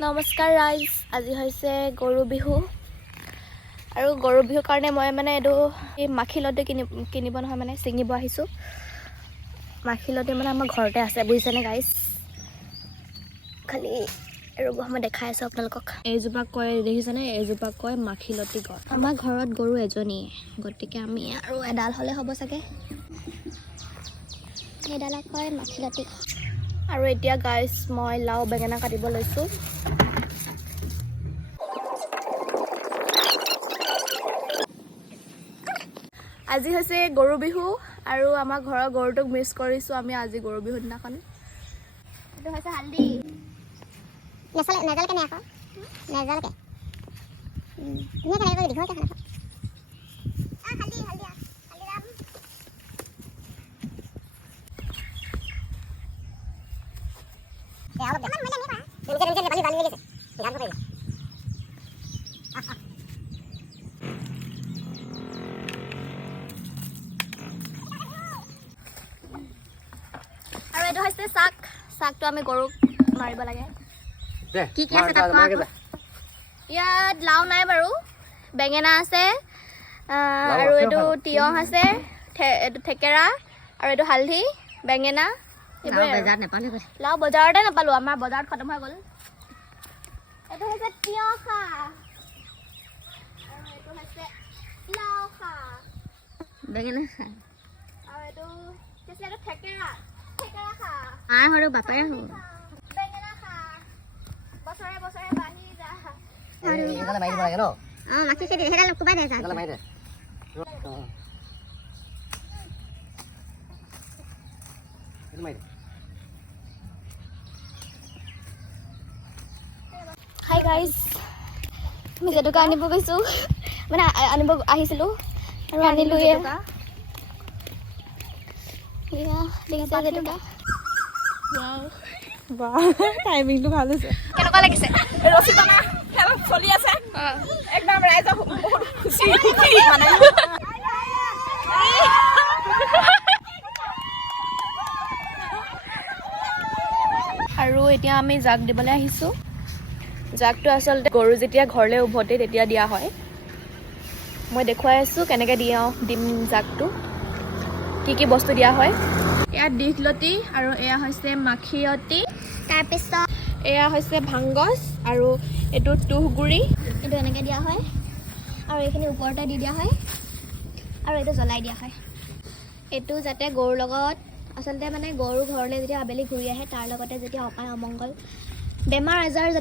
নমস্কাৰ ৰাইজ, আজি হৈছে গৰু বিহু আৰু গৰু বিহুৰ কাৰণে মই মানে এইটো মাখিলতি কিনিব নহয় মানে ছিঙিব আহিছোঁ। মাখিলতি মানে আমাৰ ঘৰতে আছে, বুজিছেনে গাইজ। খালি ৰ'ব মই দেখাই আছোঁ আপোনালোকক। এইজোপাক কয় দেখিছেনে, এইজোপাক কয় মাখিলতি গছ। আমাৰ ঘৰত গৰু এজনী, গতিকে আমি আৰু এডাল হ'লে হ'ব চাগে। এডালক কয় মাখিলতি। আৰু এতিয়া গাইজ মই লাও বেঙেনা কাটিব লৈছোঁ। আজি হৈছে গৰু বিহু আৰু আমাৰ ঘৰৰ গৰুটোক মিছ কৰিছোঁ আমি আজি গৰু বিহু দিনাখন। এইটো হৈছে হালধি। নেজালকে নে আকৌ নেজালকে ধুনীয়াকৈ দীঘলকৈ খানা হালধি হালধি হালধিৰাম অলপ দেখান মানে এনেকুৱা এনেকৈ পানী বান্ধি গৈছে গান কৰি আৰু এইটো হৈছে শাক। শাকটো আমি গৰুক মাৰিব লাগে। কি কি আছে তাত কোৱা? ইয়াত লাও নাই বাৰু, বেঙেনা আছে আৰু এইটো তিয়হ আছে, এইটো থেকেৰা আৰু এইটো হালধি বেঙেনা। লাও বজাৰতে নাপালোঁ, আমাৰ বজাৰত খতম হৈ গ'ল। এইটো হৈছে তিয়হ শাক আৰু এইটো হৈছে লাও শাক, বেঙেনা শাক আৰু এইটো থেকেৰা থেকেৰা শাক, সৰু বাপেৰে হ'ব বেঙেনা শাক। বছৰে বছৰে বাঢ়ি যা। মাখি খেতি সেইডাল কোবাই দে যা হাই গাইজ, আমি জেতুকা আনিব গৈছোঁ, মানে আনিব আহিছিলোঁ আৰু আনিলোঁ। এয়া দেখিছে জেতুকা। টাইমিংটো ভাল হৈছে। কেনেকুৱা লাগিছে? ৰছী টনা খেল চলি আছে একদম, ৰাইজৰ বহুত খুচি মানে। আৰু এতিয়া আমি জাক দিবলৈ আহিছোঁ। জাকটো আচলতে গৰু যেতিয়া ঘৰলৈ উভতে তেতিয়া দিয়া হয়। মই দেখুৱাই আছোঁ কেনেকৈ দিম জাকটো, কি কি বস্তু দিয়া হয়। এয়া দীঘলতি আৰু এয়া হৈছে মাখিয়তী, তাৰপিছত এয়া হৈছে ভাংগছ আৰু এইটো তুঁহগুৰি। এইটো এনেকৈ দিয়া হয় আৰু এইখিনি ওপৰতে দি দিয়া হয় আৰু এইটো জ্বলাই দিয়া হয়। এইটো যাতে গৰুৰ লগত আচলতে মানে গৰু ঘৰলৈ যেতিয়া আবেলি ঘূৰি আহে তাৰ লগতে যেতিয়া অপায় অমংগল বেমাৰ আজাৰ যাতে